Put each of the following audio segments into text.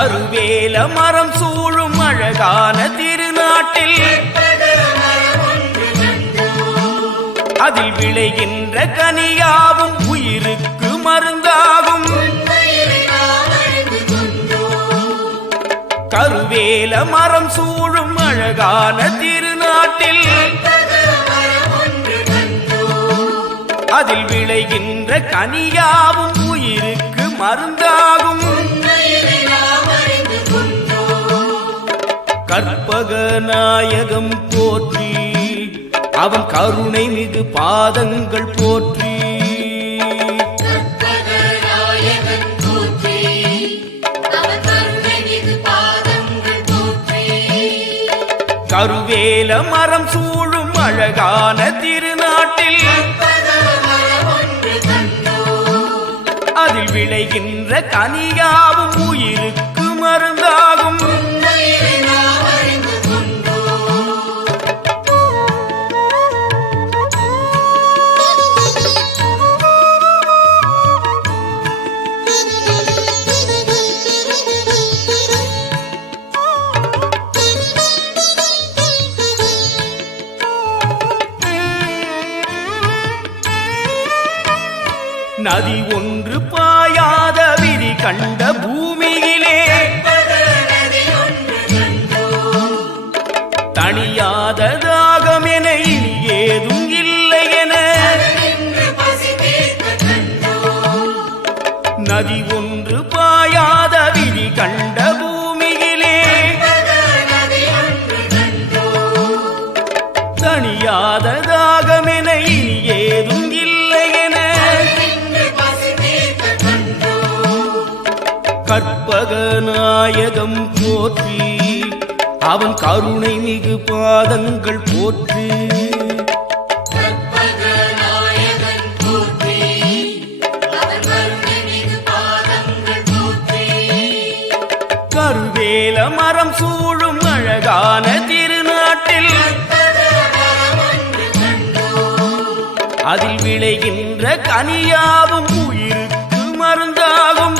கருவேல மரம் சூழும் அழகான திருநாட்டில் அதில் விளைகின்ற கனியாவும் உயிருக்கு மருந்தாகும். கருவேல மரம் சூழும் அழகான திருநாட்டில் அதில் விளைகின்ற கனியாவும் உயிருக்கு மருந்தாகும். கற்பக நாயகம் போற்றி அவன் கருணை மிகு பாதங்கள் போற்றி. கருவேல மரம் சூழும் அழகான திருநாட்டில் அதில் விளைகின்ற கனியாவும் உயிருக்கு மருந்தாகும். நதி ஒன்று பாயாத விதி கண்ட பூமியிலே தணியாத தாகம் என இனி ஏதும் இல்லை என நதி ஒன்று பாயாத விதி கண்ட பூமியிலே தணியாத தாகம் என இனி ஏதும் இல்லை என கற்பக நாயகம் போற்றி அவன் கருணை மிகு பாதங்கள் போற்றி. கருவேல மரம் சூழும் அழகான திருநாட்டில் அதில் விளைகின்ற கனியாவும் உயிருக்கு மருந்தாகும்.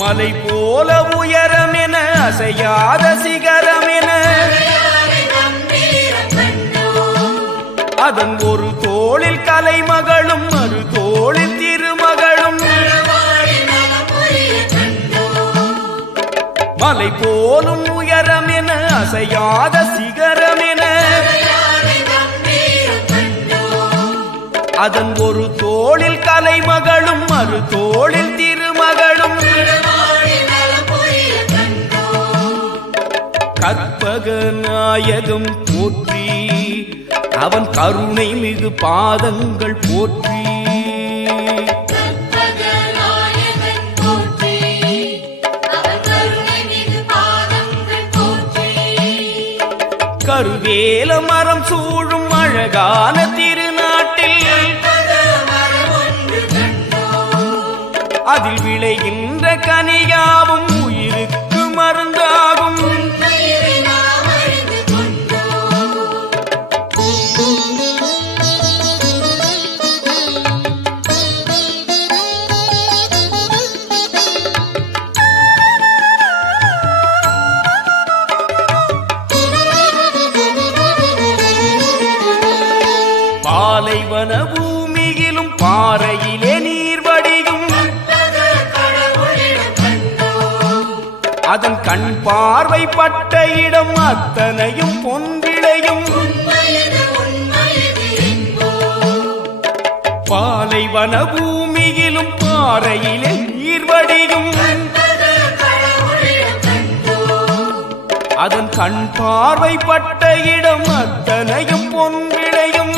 மலை போல உயரம் என அசையாத சிகரம் என அதன் ஒரு தோளில் கலைமகளும் மறு தோளில் திருமகளும். மலை போலும் உயரம் என அசையாத சிகரம் என அதன் ஒரு தோளில் கலைமகளும் மறு தோளில் திருமகளும். கற்பக நாயகம் போற்றி அவன் கருணை மிகு பாதங்கள் போற்றி. கருவேல மரம் சூழும் அழகான திருநாட்டில் அதில் விளைகின்ற கனியாவும் உயிருக்கு மருந்தாகும். பாலைவன பூமியிலும் பாறையிலே நீர் வடியும் அதன் கண் பார்வை பட்ட இடம் அத்தனையும் பொன்விளையும். பாலைவன பூமியிலும் பாறையிலே நீர் வடியும் அதன் கண் பார்வை பட்ட இடம் அத்தனையும் பொன்விளையும்.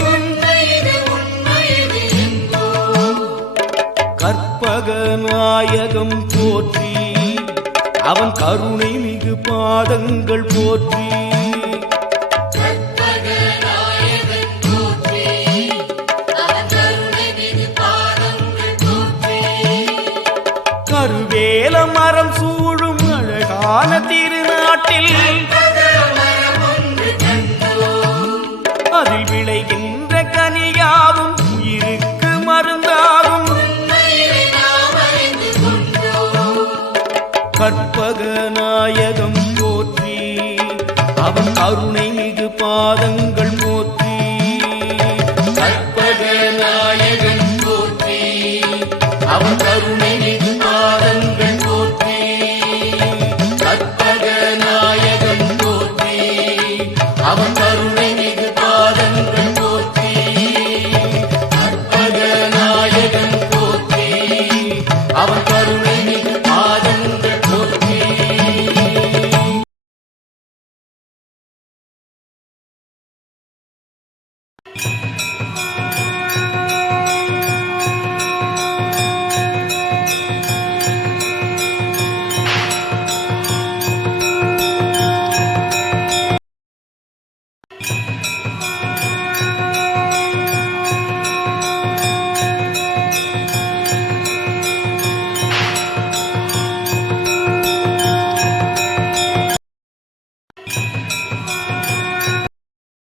கற்பக நாயகம் போற்றி அவன் கருணை மிகு பாதங்கள் போற்றி. கருணை மிகு பாதங்கள் போற்றி. கற்பக நாயகன் போற்றி, அவன் கருணை மிகு பாதங்கள் போற்றி. கற்பக நாயகன் போற்றி, அவன்